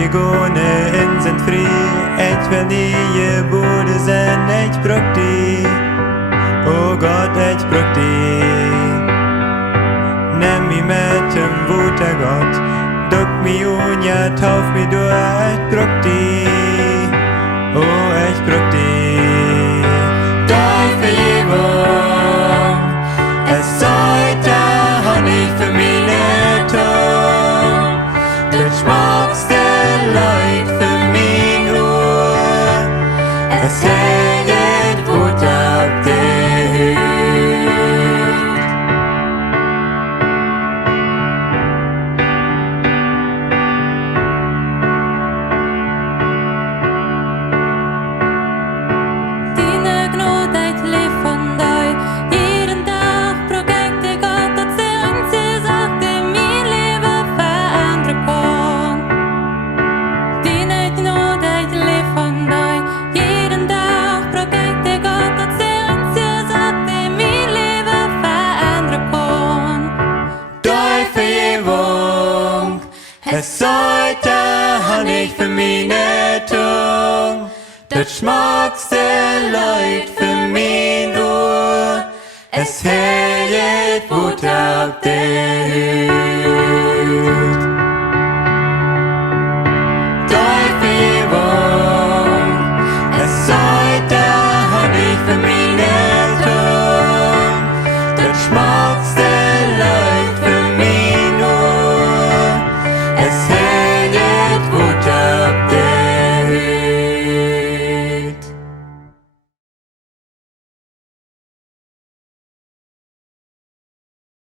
je gående in zijn vrij. Ik wil niet je woorden zijn, ik brok die. Oh God, ik brok die. Neem me met hem Wota, God. Duk me un, ja, tauf me door, ich brok die. Oh, ich brok die. Die Vergebung, es sollte Honig für meine Tung. Du schmackst der Leid für mein Ohr. Es Heiljet Wota auf der Hüt. Es sollte Honig für meine Tung, das schmackste Leid für mein Ohr. Es Heiljet Wota auf der Hüt.